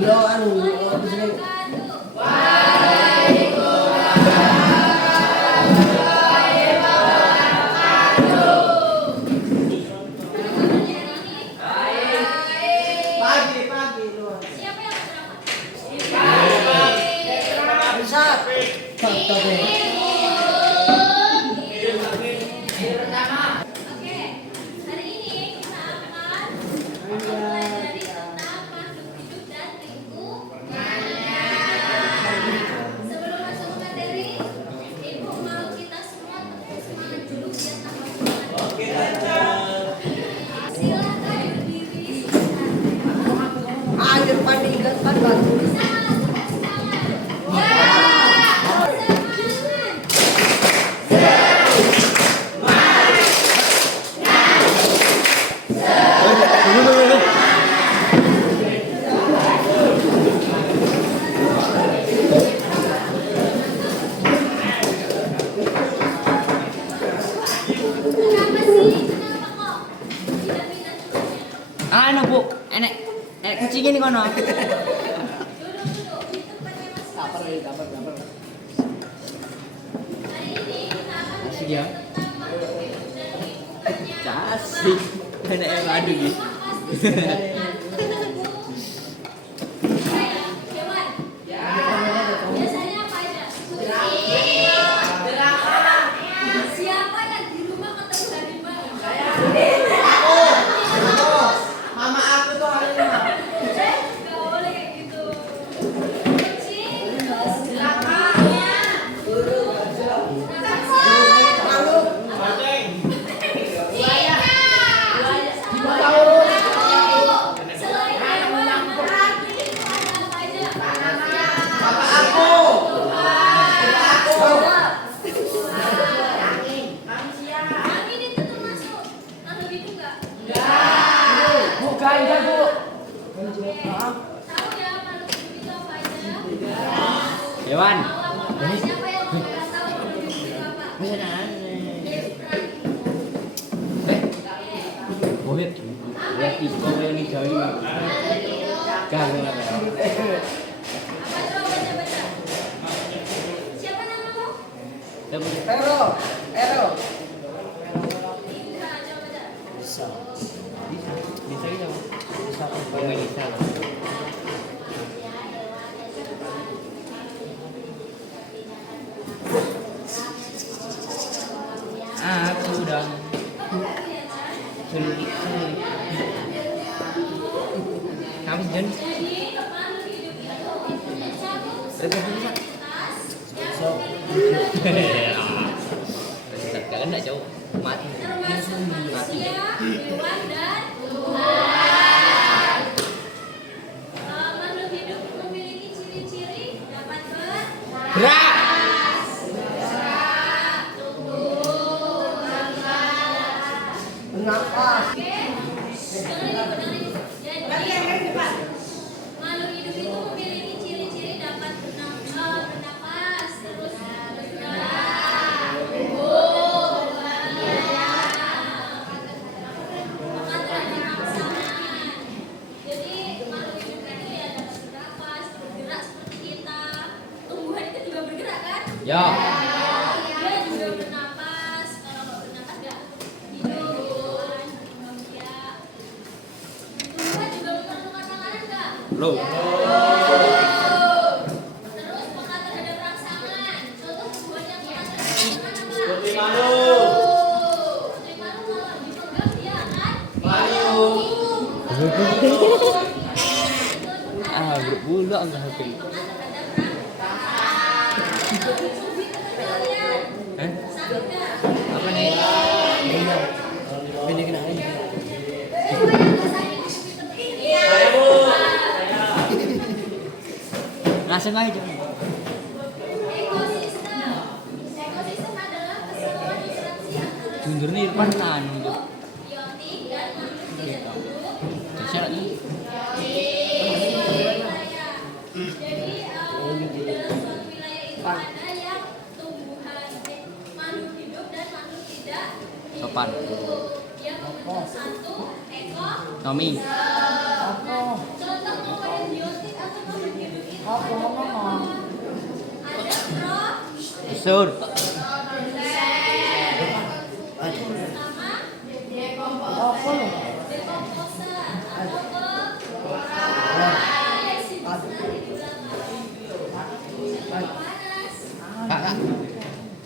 Lo anu apa sih? Pagi lu. Siapa yang berangkat? Bisa. Air paling dekat batu. Anu Bu, enek kucing ini kono. Kabar. Asik ya. Asik. Enek madu iki. Siapa yang di rumah ketemu harimau? Mama aku tuh harimau. Gak boleh kayak gitu. Kucing, terus belakangnya. Selain hewan, lagi itu ada apa aja? Papa aku. Angin itu termasuk makhluk hidup nggak? Bukan jago. Oke. Tahu ya makhluk hidup itu apa aja? Hewan. Tahu apa? Siapa yang mau nggak tahu makhluk hidup itu apa? Bohit. Lihat isko yang di jauh ini. Gak. Apa coba baca? Siapa namamu? Ero. Indra, coba baca. Bisa gitu. Bisa bisa. Aku udah sulit. Kamu jen. Jadi makhluk hidup itu satu Bisa. Kalian enggak jauh mati. termasuk manusia, hewan dan Tuhan. Makhluk hidup memiliki ciri-ciri dapat Gerak. Napas. Oke, dengerin. Jadi makhluk hidup itu memiliki ciri-ciri dapat bernapas, terus bergerak, tumbuh, makan terhadap rangsangan. Jadi makhluk hidup itu ya dapat bernapas, bergerak seperti kita. Tumbuhan itu juga bergerak kan? Ya. Dia juga bernapas. Kalau nggak bernapas nggak hidup. Ya. Tumbuhan juga memerlukan makanan nggak? Loh. Terus makan terhadap rangsangan. Contoh tumbuhan yang makan terhadap rangsangan apa? Putri Manu. Putri Manu kalau dipegang dia akan Berbulu enggak HP. makan terhadap rangsangan. Cumi kata kalian. Sakit nggak? Apa nih? Ini kena air. Siapa yang nggak sakit? Iya. Langsung aja. Ekosistem adalah keseluruhan interaksi antara Jujur nih Irfan anu. biotik dan makhluk tidak hidup. Syaratnya. Wilayah. Jadi dalam suatu wilayah itu ada yang tumbuhan, makhluk hidup dan makhluk tidak Sopan. hidup. Yang membentuk satu ekosistem. Tommy. Contoh komponen biotik apa Aku ngomong. Ada pro, Sur. sama Apa lu? dekomposer atau si besar di belakang. Panas. Kak.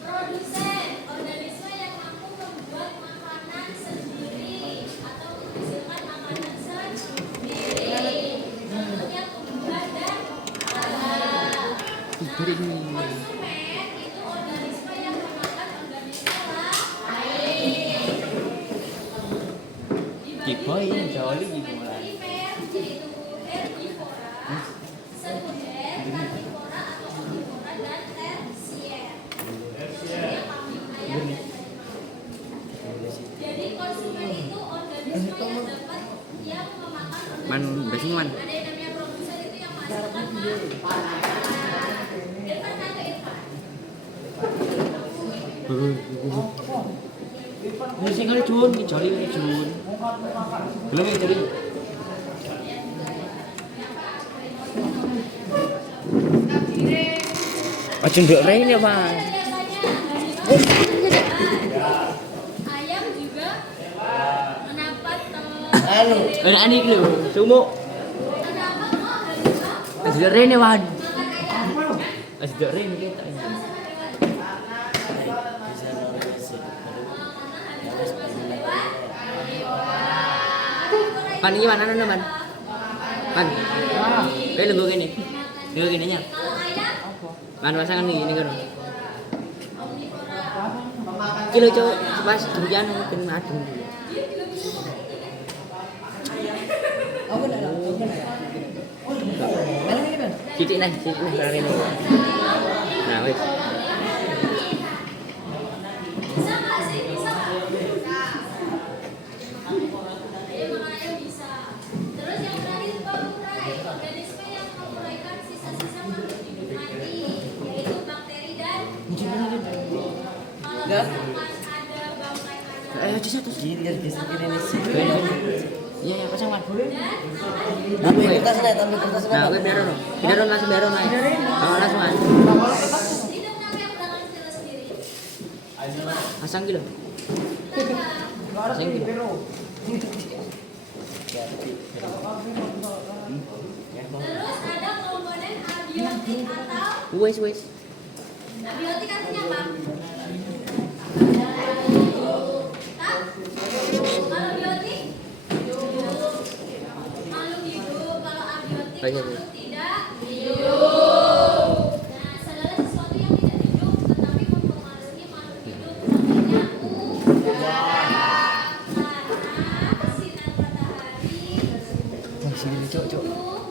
Produsen, organisme yang mampu membuat makanan sendiri atau menghasilkan makanan sendiri. Contohnya tumbuhan dan alat. Konsumen itu organisme yang memakan organisme lain. Cipoy, joli Konsumen gimana? primer yaitu herbivora, sekunder, karnivora atau omnivora dan tersier. Contohnya kambing, ayam, dan harimau. Jadi konsumen itu organisme yang dapat yang memakan Man, organisme biasanya lain. man. Ada yang namanya produsen itu yang menghasilkan makanan. Irfan atau Irfan? Ini sing kali Jun, ini joli kali Jun. Belum yang tadi. Aja ndek rene ya, Pak. Ayam juga mendapat Halo. Enak nih lho, sumuk. kenapa kok harimau Aja ndek rene, Wan. makan ayam? Aja ndek rene kita. Pan iki mana nang man? Pan. Kowe lho kene. Lho kene nya. Kalau ayam, Man pasangan iki kan. omnivora. Iki lho cuk, pas hujan ben adem. Aku dah. Mana ni kan? Titik nah kali ini. Nah, wis. Bisa nggak sih? Bisa nggak? Bisa. Jadi makan ayam bisa. Terus yang terakhir pengurai, organisme yang menguraikan sisa-sisa makhluk hidup mati, yaitu bakteri dan jamur. Kalau misalkan ada bangkai Ayo ada satu. Kiri ni sih. Iya, ya pasang man. dan Ambil kertas ni, ambil kertas Nah, gue biar dong. Biar dong langsung biar dong. Oh, langsung man. tidak kenapa yang berangkat sendiri sendiri. Pasang gitu. Pasang gitu. Terus ada komponen abiotik atau Wes. abiotik artinya apa? Tak? Kalau biotik makhluk hidup, kalau abiotik Baik, makhluk tidak hidup. Nah, segala sesuatu yang tidak hidup tetapi mempengaruhi makhluk hidup contohnya udara karena sinar matahari, Sini cok.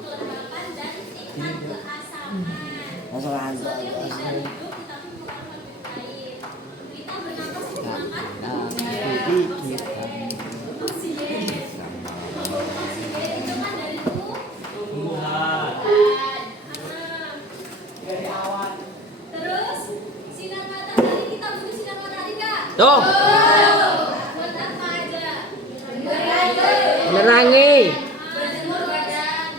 kelembapan dan tingkat keasaman. Masuk aja. Sesuatu yang tidak hidup tetapi mempengaruhi lain. Kita bernapas itu makan Dikit. oksigen. Oksigen itu kan dari tumbuhan. Terus sinar matahari, kita butuh sinar matahari nggak? Tuh, Buat apa aja? menerangi. Jemur badan,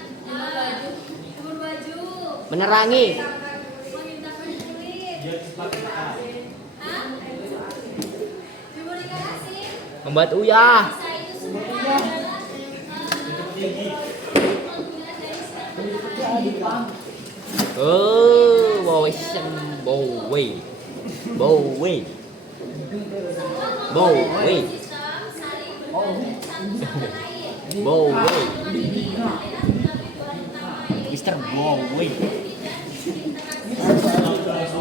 jemur baju, Menerangi. mengindahkan kulit. Hah? Jemur ikan asin. Membuat uyah. Bisa itu semua adalah penggunaan dari sinar matahari. Oh, bowe. Sistem saling bergantian satu sama lain. Bowe. Mister Bowe.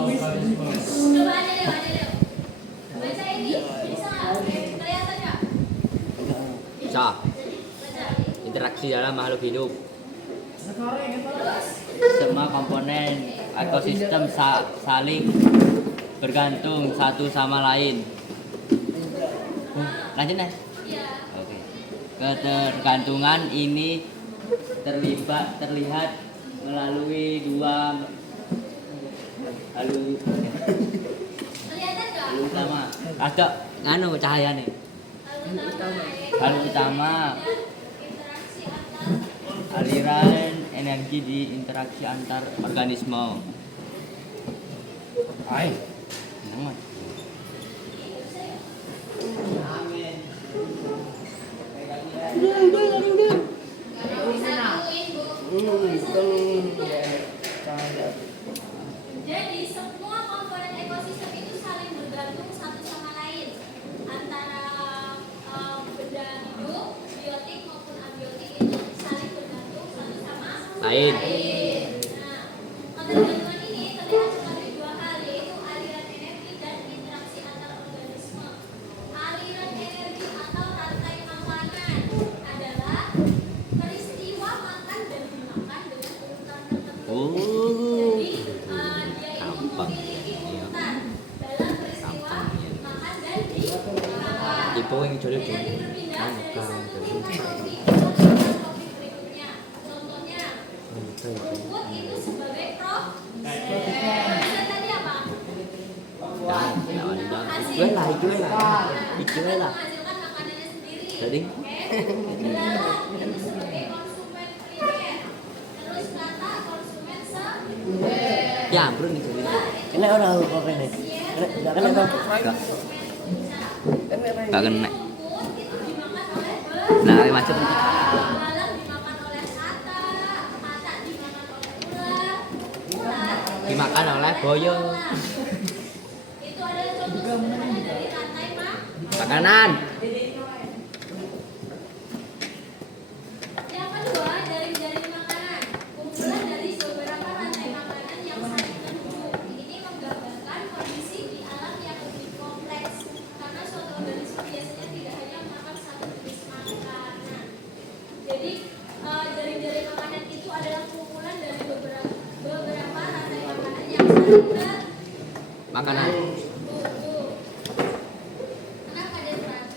Coba aja deh. Baca ini, bisa nggak? Kelihatan nggak? Bisa. Baca. Interaksi dalam makhluk hidup. Terus, Semua komponen ekosistem saling bergantung satu sama lain. Lanjut nih. ya, Oke. Ketergantungan ini terlihat melalui dua halu kelihatan nggak? utama. Ada nganu cahaya nih. Hal utama, yaitu Hal utama dan interaksi antar aliran energi di interaksi antar organisme. Ay, naman. Jadi semua komponen ekosistem itu saling bergantung satu sama lain antara benda hidup, biotik maupun abiotik itu saling bergantung satu sama Lain. Nah, ketergantungan ini terlihat sebagai dua hal, yaitu aliran energi dan interaksi antar organisme. Aliran energi atau rantai makanan adalah peristiwa makan dan dimakan dengan urutan tertentu. Oh, Jadi dia itu gampang. memiliki urutan dalam peristiwa makan dan dimakan. Ipo yang coba Energi berpindah dari Gampang. satu titik energi ke topik berikutnya. Contohnya, rumput itu sebagai proses tadi apa? Jual lah. Menghasilkan makanannya sendiri. Jadi? Belalang itu sebagai konsumen primer. Terus kata konsumen sekunder. Ya, bro nih coba. Kena orang apa ini? Enggak kena bang. Gak kena. Rumput itu dimakan oleh Nah, macam belalang dimakan oleh kata dimakan oleh ular, ular dimakan oleh boyo. itu adalah contoh sederhana dari rantai Makanan. Yang kedua, jaring-jaring makanan. Kumpulan dari beberapa rantai makanan yang saling terhubung. Ini menggambarkan kondisi di alam yang lebih kompleks. Karena suatu organisme biasanya tidak hanya makan satu jenis makanan. Jadi, jaring-jaring makanan itu adalah kumpulan dari beberapa rantai makanan yang saling terhubung. Makanan. Kenapa dia terang?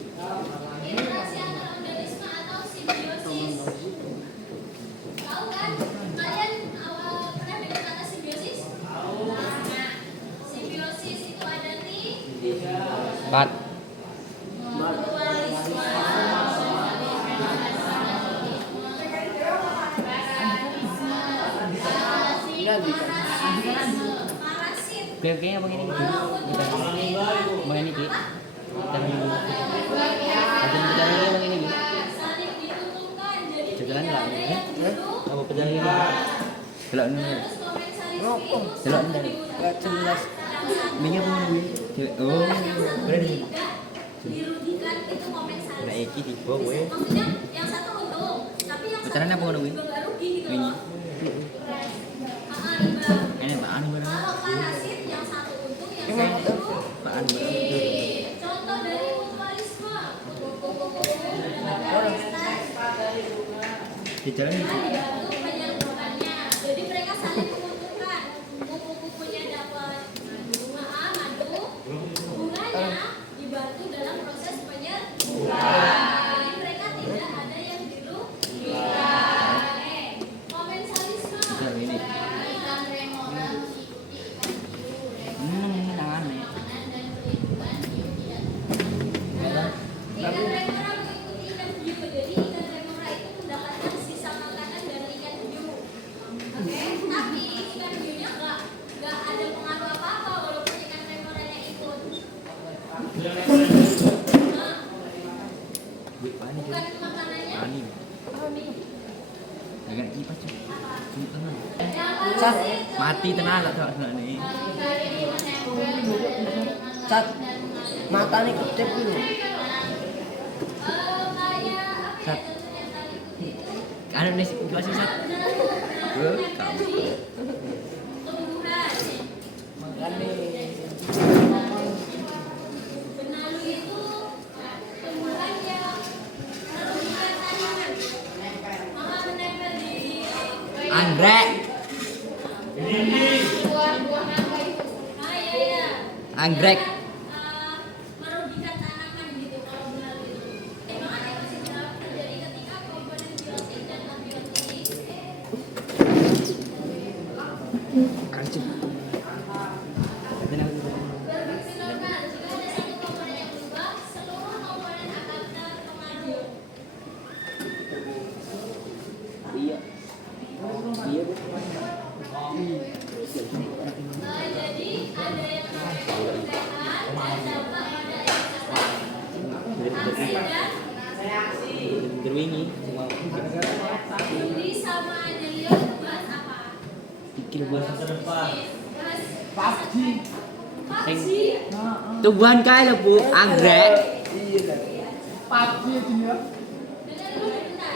Interaksi antar organisme atau simbiosis. Tahu kan? Kalian pernah dengar kata simbiosis? Nah, simbiosis itu ada di Empat. parasit. Kayaknya begini gitu. Begini gitu. Dan perjalanan begini gitu. Saling diuntungkan jadi Jalan tidak nggak? ada yang hidup. Apa perjalanan? Jelak nih. Terus komensalisme itu Jelak satu nih. Enggak jelas. Minyak apa nih? Oh, keren. tidak dirugikan itu komensalisme. Nah, iki tiba gue. Maksudnya yang satu untung, tapi yang Pacaran satu apa ngono, Wi? juga nggak rugi gitu Wingi. loh. Riba. Ini apaan barang? Kalau parasit yang satu untung, yang satu rugi. Apaan barang? Contoh dari mutualisme. Kupu-kupu dapat Di jalan gitu. dibantu penyerbukannya. Jadi mereka saling menguntungkan. Kupu-kupunya dapat madu, bunganya dibantu dalam proses penyerbukan. Jadi mereka tidak ada yang dirugikan. Komensalisme. Jalan ini. Ikan remoran mengikuti ikan biru, Tangannya. makanan dan perlindungan biodiat. Ikan remora mengikuti ikan hiu. Jadi ikan remora itu mendapatkan sisa makanan dari ikan hiu. Oke, tapi ikan hiunya nggak ada pengaruh apa-apa walaupun ikan remoranya ikut. Nah, Wih, apaan ini? bukan makanannya. Ani. Jangan kipas cuy. Tenang. Cak, Mati tenang tak tahu nih. Cat. Mata nih kedip dulu. Sat. Anu nih kipas sih sat. Kamu. tumbuhan. Makan nih. Benalu itu tumbuhan yang merugikan tanaman. Maka menempel di Anggrek. buah-buah apa itu? Ah iya. Anggrek. Merugikan tanaman gitu kalau benalu itu. Timbangan ekosistem terjadi ketika komponen biotik dan abiotik Anjing. Berfungsionalkan jika ada satu komponen yang berubah, seluruh komponen akan terpengaruh. Iya. Iya. Jadi ada yang namanya perubahan dan dampak pada aksi dan Terwingi cuma Indri sama Adelia bahas apa? bikin buat Bahas PUBG. tubuhan kai lah bu anggrek. Dengar dulu bentar.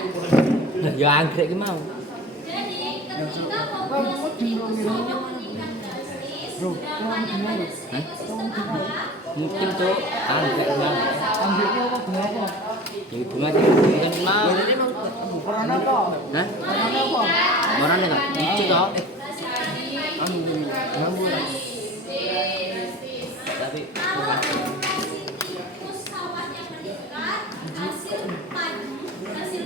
Ya anggrek ki mau. Jadi ketika populasi dinosaurus meningkat drastis, dampaknya pada ekosistem apa? Mungkin tuh anggrek bang. Ambilnya apa berapa? Jadi bunga sih bukan mau. Ya ini emang corona kok. Nah, Corona kok. orang nih kan? Itu toh. Nganggur. Tapi Kalau populasi tikus sawahnya meningkat, hasil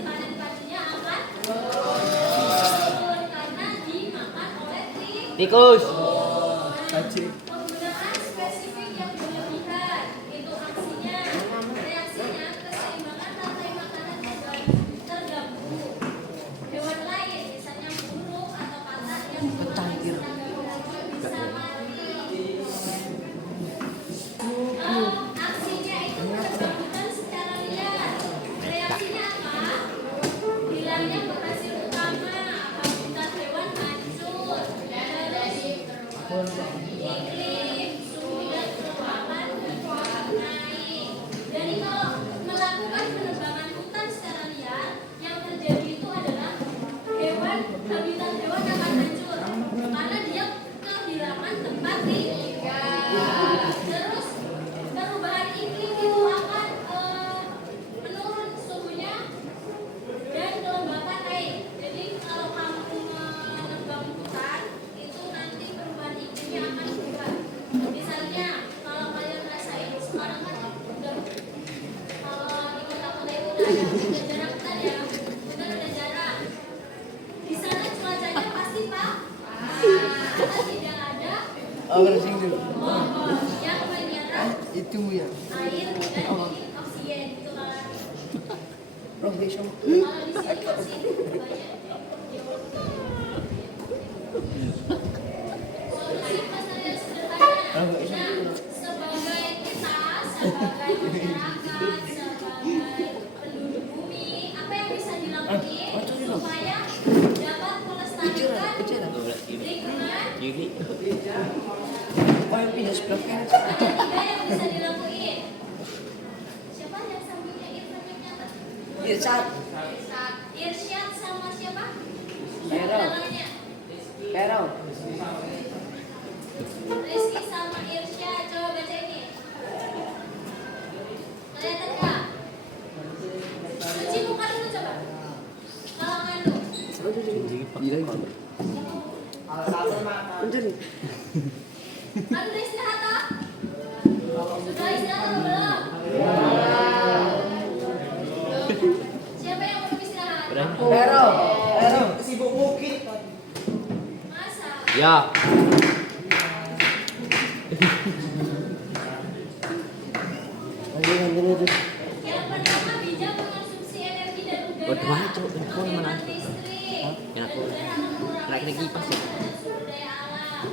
panen padunya akan turun karena dimakan oleh tikus. penggunaan spesifik yang berlebihan. Itu aksinya, reaksinya keseimbangan rantai makanan juga terganggu. Hewan lain, misalnya burung atau katak yang bisa mati. Aksinya itu berkelanjutan secara liar. Reaksinya apa? Hilangnya penghasil utama, habitat hewan hancur. Terus iklim, suhu dan keruapan naik. Jadi kalau melakukan penebangan hutan secara liar, yang terjadi itu adalah habitat hewan akan hancur karena dia kehilangan tempat tinggal. Terus perubahan iklim itu akan menurun suhunya dan kelembapan naik. Jadi kalau kamu menebang hutan itu nanti perubahan iklimnya akan berubah. Misalnya kalau kalian rasain sekarang kan udah kalau di kota-kota itu udah jarang hutan ya, hutan udah jarang. Di sana cuacanya pasti atau tidak ada Oh, kersing dulu. yang menyerap Itu ya. air dan oksigen gitu kan. Profesional. Kalau di sini oksigen banyak. Solusi masalah sederhana. Nah, sebagai kita, sebagai masyarakat, sebagai penduduk bumi, apa yang bisa dilakukan supaya dapat melestarikan lingkungan? Jadi Oh, yang pindah sebelah kanan. Ada 3 yang bisa dilakuin. Siapa yang sampingnya Irfan yang nyatet? Irsyad. Irsyad sama siapa? Vero. Namanya Vero. Rizky sama Irsyad. Coba baca ini. Kelihatan nggak? Cuci muka dulu coba. Kalau nganu. Gila gitu. Bentar nih. Kan udah istirahat toh? Sudah istirahat atau belum? Siapa yang belum istirahat? Vero. Vero. Masa? ya. Lanjut. Yang pertama bijak mengonsumsi energi dan udara. Waduh, aja, handphone mana? Hemat listrik. Ya, aku. Dan mengurangi Naik kipas ya. dan sumber daya alam.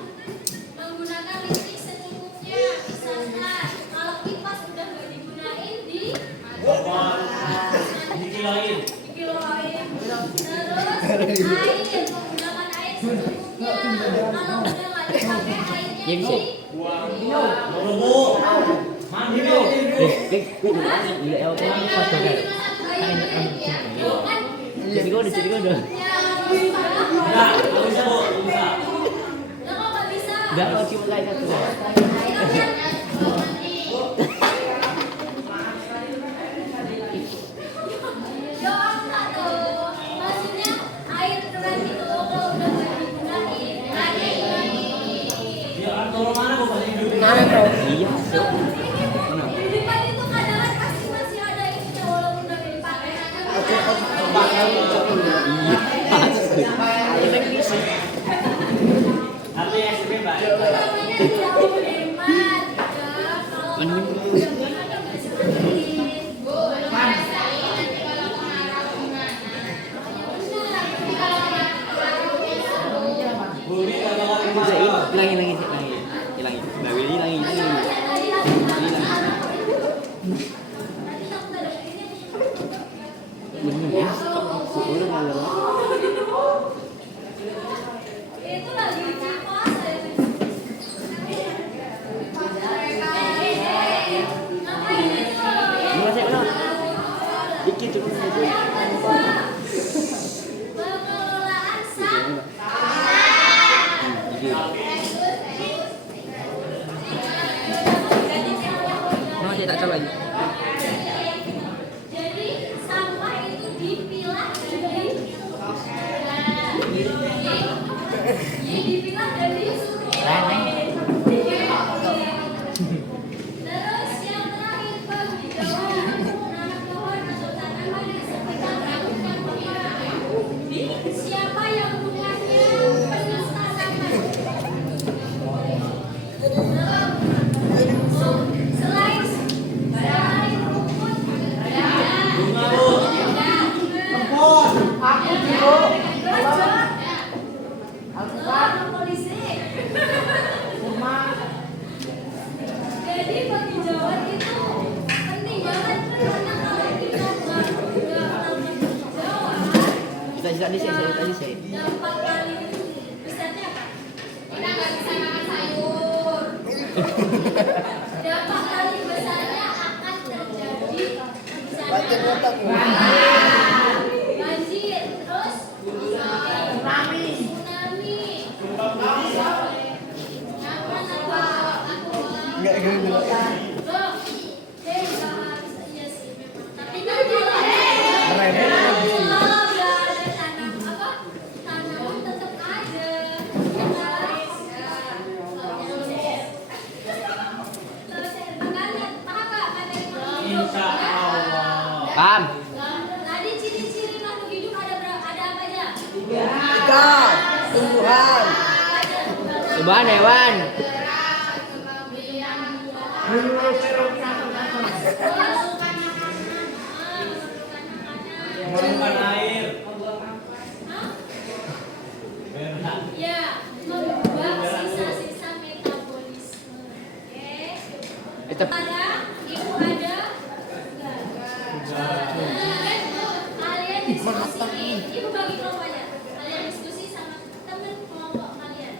Menggunakan listrik secukupnya. Misalkan kalau kipas udah nggak digunain dikiloin. Terus air, menggunakan air secukupnya. Kalau udah nggak dipakai airnya Ya, bisa. Gila ya, aku satu kan. Jadi gue udah. Enggak, kalau cuma kayak satu. Mana bro? Iya, so. Kehidupan itu kadang pasti masih ada itunya walaupun udah dipakai. Iya. Iya. itu namanya jauh hemat ya. Kalau kamu udah hemat ya nggak semakin. Hilangin. Itu lagi kipas saya. Ngapain itu? Dikit cuma Pengelolaan sampah. Mau saya tak coba lagi. Jadi sampah itu dipilah dari terus yang terakhir bagi jawab menanam pohon atau tanaman di sekitar lingkungan perumahan. Siapa yang bunganya penuh tanaman? Selain rumput, polisi. Jadi bagi Jawa itu penting banget karena kalau kita nggak melakukan Jawa, dampak paling besarnya apa? Kita nggak bisa makan sayur. Dampak paling besarnya akan terjadi banjir, terus tsunami. Iya sih memang. Tapi kan kalau nggak ada tanaman tetap ada. Paham? Tadi ciri-ciri makhluk hidup ada apa aja? Ikan, tumbuhan, Coba hewan. memerlukan air. Ya, membuang sisa-sisa metabolisme. Oke. Itu Ibu ada? Kalian diskusi. Ibu bagi kelompok aja. Kalian diskusi sama teman kelompok kalian.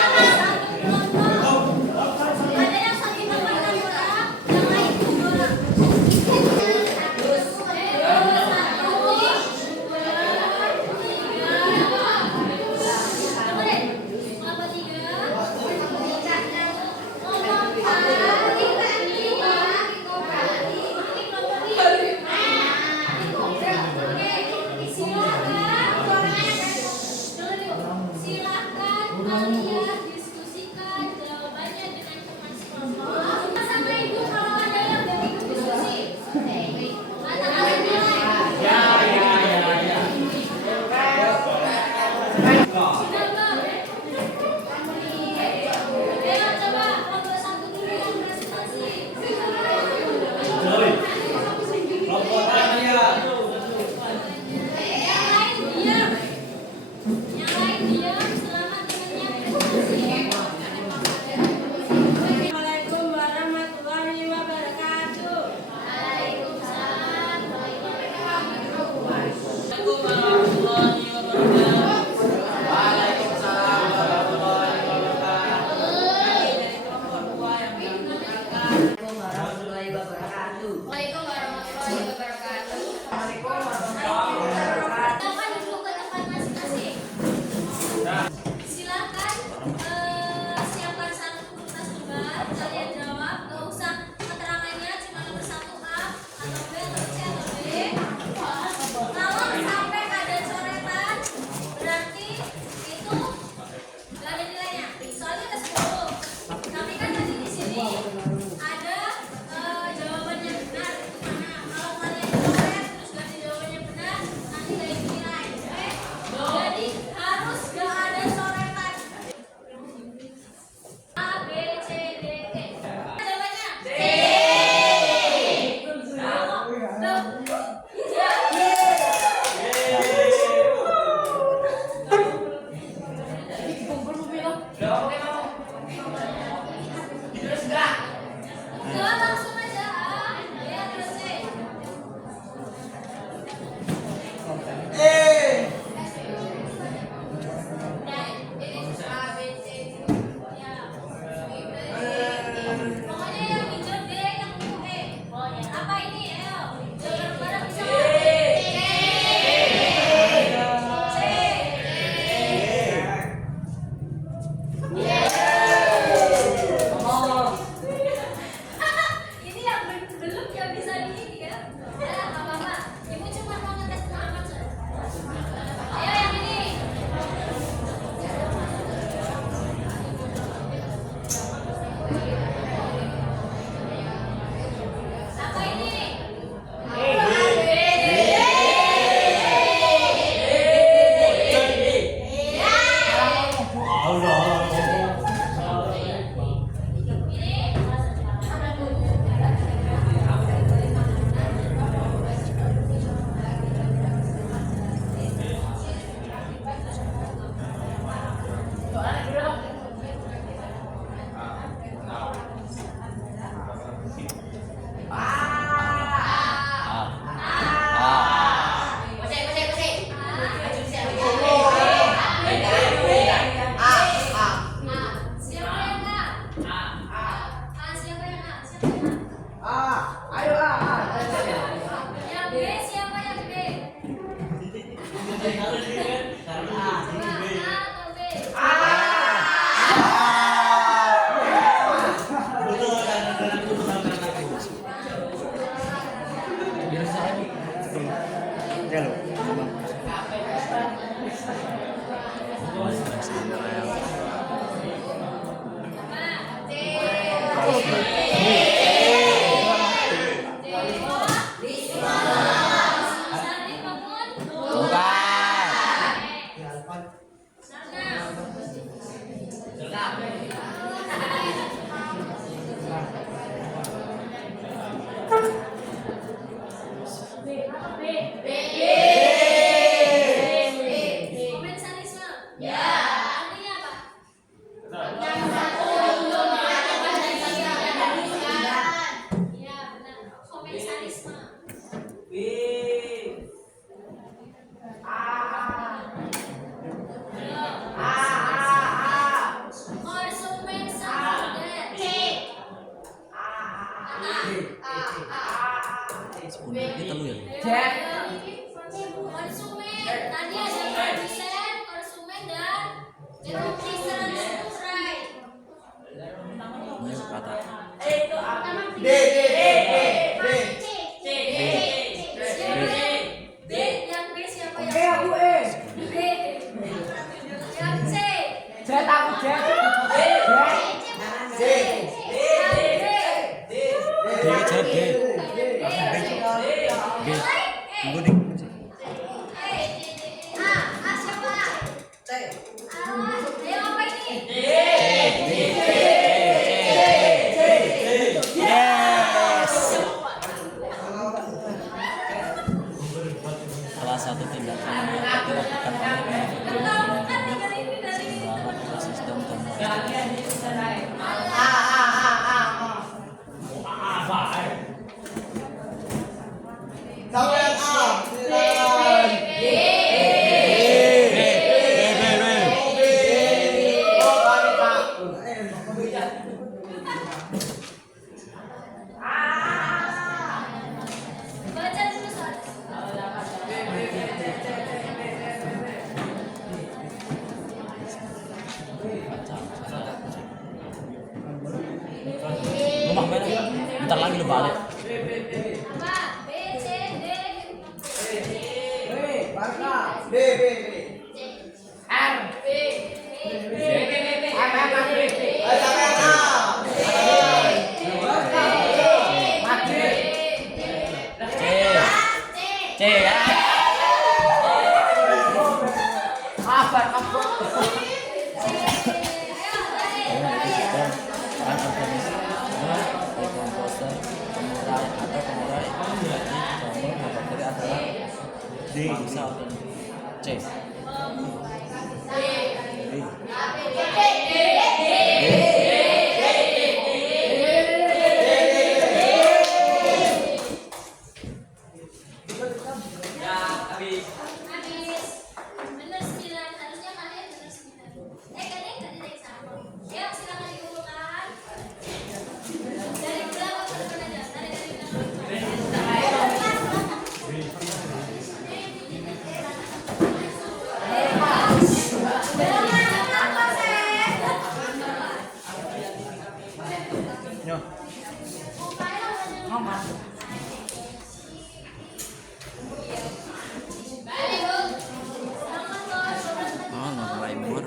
Satu kelompok. Ada yang saking memandang orang, yang lain tunggu orang. Silakan kalian diskusikan jawabannya dengan teman sekelompok. Sama ibu kalau ada yang mau ikut diskusi. Mata kalian nilai. Sudah bang. Ayo coba kelompok satu dulu yang presentasi. Yang lain diam. Yang lain diam selama temannya Assalamualaikum warahmatullahi wabarakatuh. Waalaikumsalam. Waalaikumsalam warahmatullahi wabarakatuh. Silakan duduk ke tempat masing-masing. Silakan siapkan satu kertas lembar. Kalian jawab, nggak usah keterangannya cuma nomor 1A atau B atau C atau D. Kalau sampai ada coretan, berarti itu nggak ada nilainya. Soalnya ada 10. Tapi kan tadi di sini ada jawabannya benar. Gimana? Kalau kalian coret terus ganti jawabannya benar, nanti nggak nilai. Oke? Jadi harus nggak ada coretan. Komensalisme. Ya. Artinya apa? Iya, benar. Komensalisme. Konsumen sekunder. Ini telu ya. Konsumen. Tadi ada produsen, konsumen dan distribusi. Ini kata. D. D. Yang B siapa yang Aku E. B? Yang C. C takut C. C. Salah satu tindakan yang dilakukan oleh sistem Sama yang A. Silakan. Oh, wanita. Baca dulu soal. Rumah mana? Bentar lagi lu balik. Pak, B, C, D. B. Barca. B. R. B. B. Ayo sama yang A. Madrid. C ya. Apa kamu? Bangsa C. Habis. Bener 9. Harusnya kalian bener 9. Kalian tadi dari sama. Ya, silakan diulang. Dari belakang ke depan aja. Dari belakang. Oh, nggak mulai mur.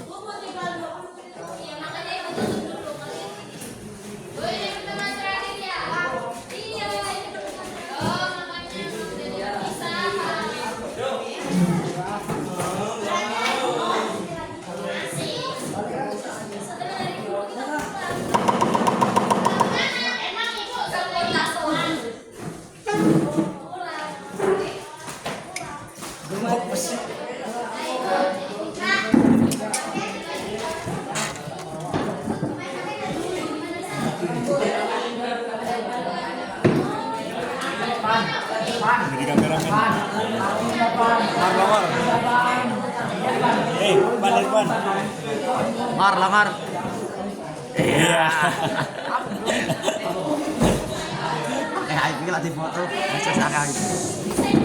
Jadi kameramen. Mar. Balik pan. Mar lamar. Iya. Ayo pikir lagi foto. Masa sakit.